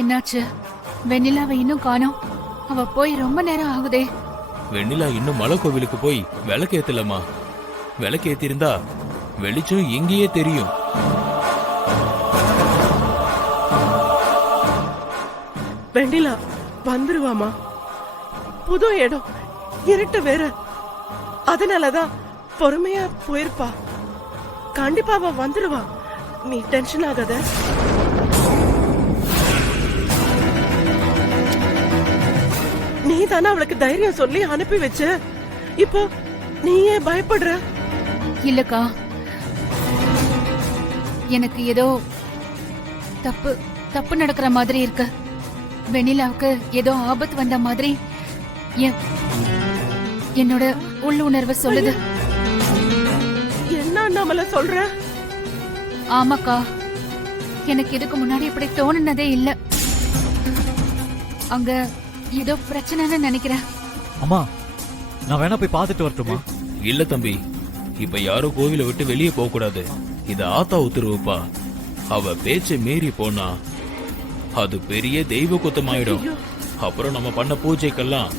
என்னாச்சு? வெண்ணிலாவை இன்னும் காணோம். அவ போய் ரொம்ப நேரம் ஆகுதே. வெண்ணிலா இன்னும் மலை கோவிலுக்கு போய் விளக்கேத்தலமா. விளக்கேத்திருந்தா வெளிச்சம் எங்கேயே தெரியும். வெண்ணிலா வந்துருவாமா. புது இடம், இருட்டு வேற, அதனாலதான் பொறுமையா போயிருப்பா. கண்டிப்பா அவ வந்துருவா, நீ டென்ஷன் ஆகாத. நீ தானே அவளுக்கு தைரியம் சொல்லி அனுப்பி வச்ச, இப்போ நீ ஏன் பயப்படுற? இல்லக்கா, எனக்கு ஏதோ தப்பு தப்பு நடக்கிற மாதிரி இருக்கு. வெண்ணிலாவுக்கு ஏதோ ஆபத்து வந்த மாதிரி என்னோட உள்ளுணர்வு சொல்லுது. என்ன நம்மள சொல்ற? ஆமாக்கா, எனக்கு இதுக்கு முன்னாடி இப்படி தோணுனதே இல்ல. அங்க ஏதோ பிரச்சனைன்னு நினைக்கிறேன். அம்மா, நான் வேணா போய் பார்த்துட்டு வரட்டுமா? இல்ல தம்பி, இப்ப யாரும் கோவிலை விட்டு வெளியே போக கூடாது. இது ஆத்தா உத்தரவுப்பா. அவ பேச்சை மீறி போனா அது பெரிய தெய்வ குத்தமாயிடும். அப்புறம் நம்ம பண்ண பூஜைக்கெல்லாம்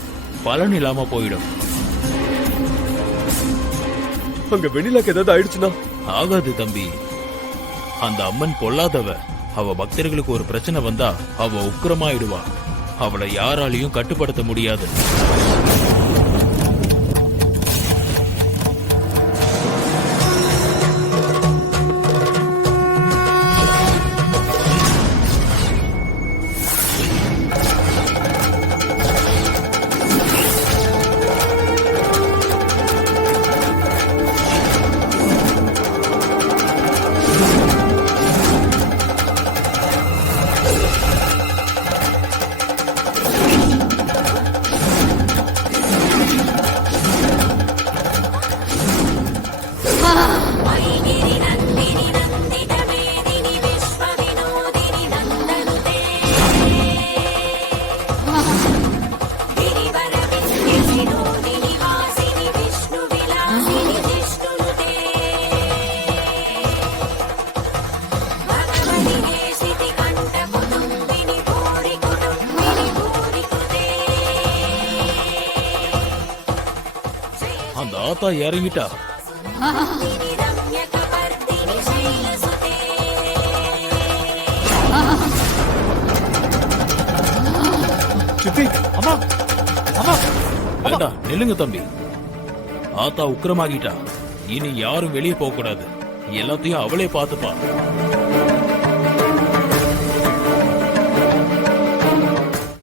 பலன் இல்லாம போயிடும். அங்க வெண்ணிலாக்கு ஏதாவது ஆயிடுச்சுன்னா? ஆகாது தம்பி, அந்த அம்மன் பொல்லாதவ. அவ பக்தர்களுக்கு ஒரு பிரச்சனை வந்தா அவ உக்கிரமாயிடுவா. அவளை யாராலையும் கட்டுப்படுத்த முடியாது. அந்த ஆத்தா இறங்கிட்டா. சித்தி, அம்மா, அம்மா, வேண்டாம், நில்லுங்க தம்பி. ஆத்தா உக்கிரமாகிட்டா. இனி யாரும் வெளியே போக கூடாது. எல்லாத்தையும் அவளே பாத்துப்பா.